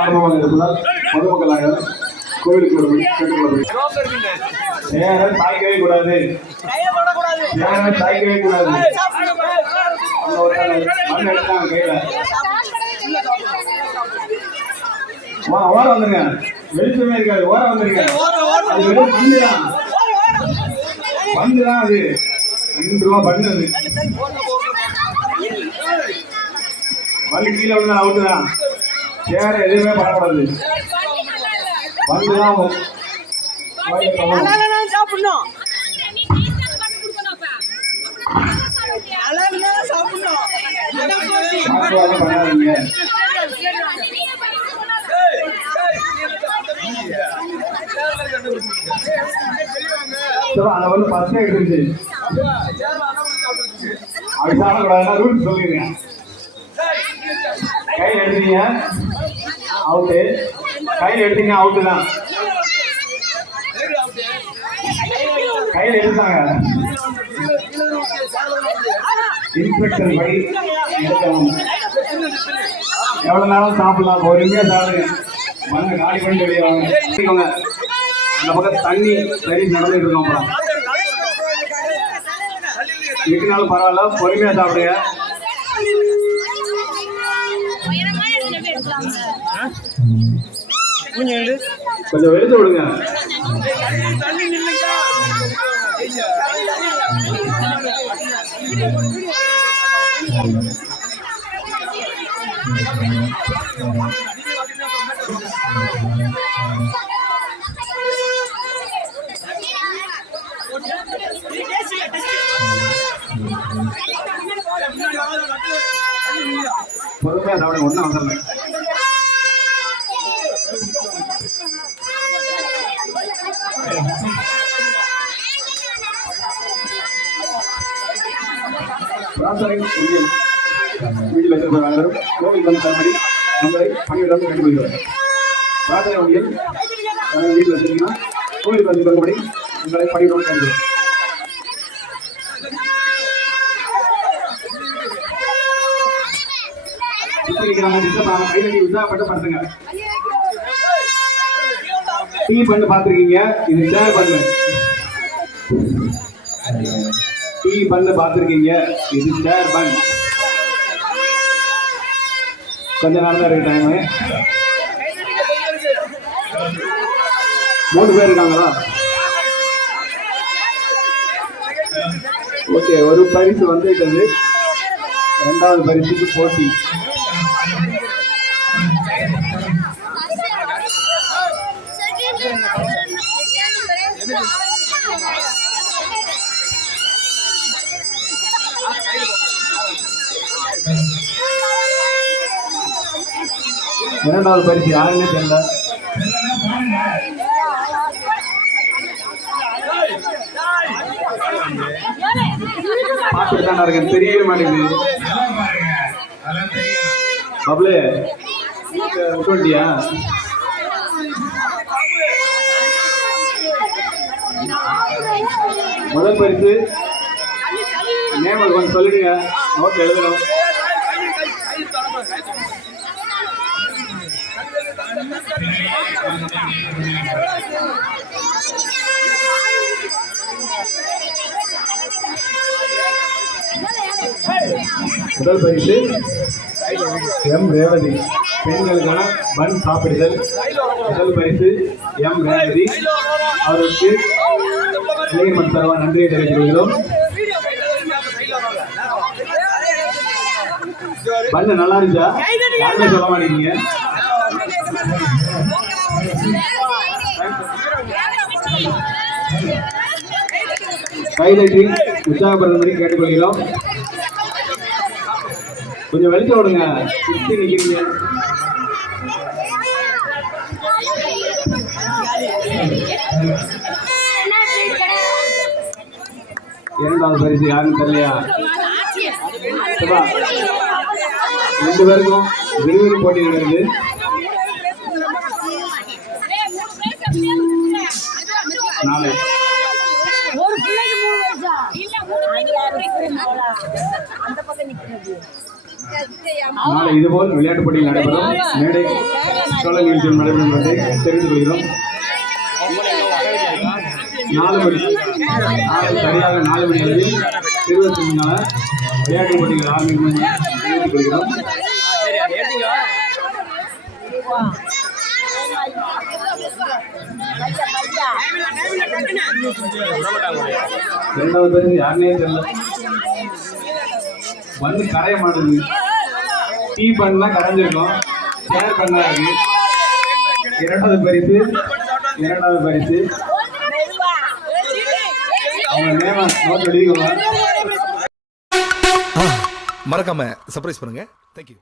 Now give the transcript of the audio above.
ஆரம்பமாக இருப்பதால் பொதுமக்கள் அனைவரும் கோவிலுக்கு வரும்படி கேட்டுக்கொள்ளப்படுகிறது. நேரம் சாய்க்கவே கூடாது, நேரம் சாய்க்கவே கூடாது. மண் எடுத்தாங்க கையில. ஓரம் வந்துருங்க, வெளிச்சமே இருக்காது, ஓரம் வந்துருங்க. அது வெறும் பண்ணுதான், பண்ணுதான். அது 2 ரூபா பண்ணு. அது பண்ணு கீழே வந்து அவுட்டு தான். வேற எதுவுமே பண்ணக்கூடாது. வந்துதான் சாப்பிடணும். பண்ணாதீங்க. அதை வந்து ஃபர்ஸ்ட் எடுத்துருச்சு. அப்படி சாப்பிடக்கூடாதுன்னா ரூல்ஸ் சொல்லிடுங்க. கையில் எடுத்தீங்க அவுட்டு, கையில் எடுத்தீங்க அவுட்டு தான். கையில் எடுத்தாங்க இன்ஸ்பெக்டர் படி எடுக்கணும். எவ்வளவு நேரம் சாப்பிடலாம், பொறுமையா சாப்பிடுங்க. மண்ணை காலி பண்ணி வெளியாங்க. அந்த பக்கம் தண்ணி சரி நடந்துட்டு இருக்கோம். வீட்டுனாலும் பரவாயில்ல, பொறுமையா சாப்பிடுங்க. கொஞ்சம் எடுத்து விடுங்க. பொறுமையா சாப்பிடுங்க, ஒன்றும் அவசரம் இல்லை. வீட்டில் வைத்திருப்ப அனைவரும் கோவில் வந்து தரப்படி நம்மளை பணியிடம் கண்டுபிடிக்கிறார். பிரார்த்தனை வங்கியில் வீட்டில் வச்சிருக்கீங்கன்னா கோவிலுக்கு வந்து தரப்படி உங்களை பணியிடம் கண்டுபிடிக்கிறார். கைதட்டி உற்சாகப்பட்டு படுத்துங்க. டீ பண்ணு பார்த்துருக்கீங்க, இது சேர் பண்ணு. டீ பண்ணு பார்த்துருக்கீங்க, இது சேர் பன். கொஞ்ச நேரம் தான் இருக்கு டைமு. 3 பேர் இருக்காங்களா? ஓகே, ஒரு பரிசு வந்துவிட்டது. 2வது பரிசுக்கு போட்டி. இரண்டாவது பரிசு யாருன்னே தெரியல. பார்த்துட்டு தானே இருக்கேன், தெரியவே மாட்டேங்குது. பப்ளு விட்டுட்டியா? முதல் பரிசு நேம் கொஞ்சம் சொல்லிடுங்க, நோட் எழுதணும். முதல் பரிசு எம் ரேவதி, பெண்களுக்கான பன் சாப்பிடுதல். முதல் பரிசு எம் ரேவதி அவருக்கு இளைஞர் தரவா நன்றியை தெரிவித்துக் கொள்கிறோம். பண்ண நல்லா இருந்துச்சா? யாருமே சொல்ல மாட்டேங்க. கைதட்டி உற்சாகப்படுத்தும்படி கேட்டுக்கொள்கிறோம். கொஞ்சம் வெளிச்சம் விடுங்க, சுற்றி நிற்கிறீங்க. இரண்டாவது பரிசு யாருன்னு தெரியலையா? 2 பேருக்கும் விறுவிறு போட்டி நடக்குது. நாளை நாளை இதுபோல் விளையாட்டுப் போட்டிகள் நடைபெறும். மேடை சோழ நிகழ்ச்சியில் நடைபெறும் என்பதை தெரிந்து கொள்கிறோம். 4 மணி சரியாக 4 மணி அளவில் 25 விளையாட்டுப் போட்டிகள் ஆரம்பிக்கும் என்று தெரிவித்துக் கொள்கிறோம். இரண்டாவது பேர் யாருனே தெரியல, வந்து கரைய மாட்டேங்குது. டீ பண்ணா கரைஞ்சிருக்கும், சேர் பண்ணா இருக்கு. இரண்டாவது பரிசு அவங்க நேம நோட் எழுதிக்கோங்க. மறக்காம சர்ப்ரைஸ் பண்ணுங்க. தேங்க்யூ.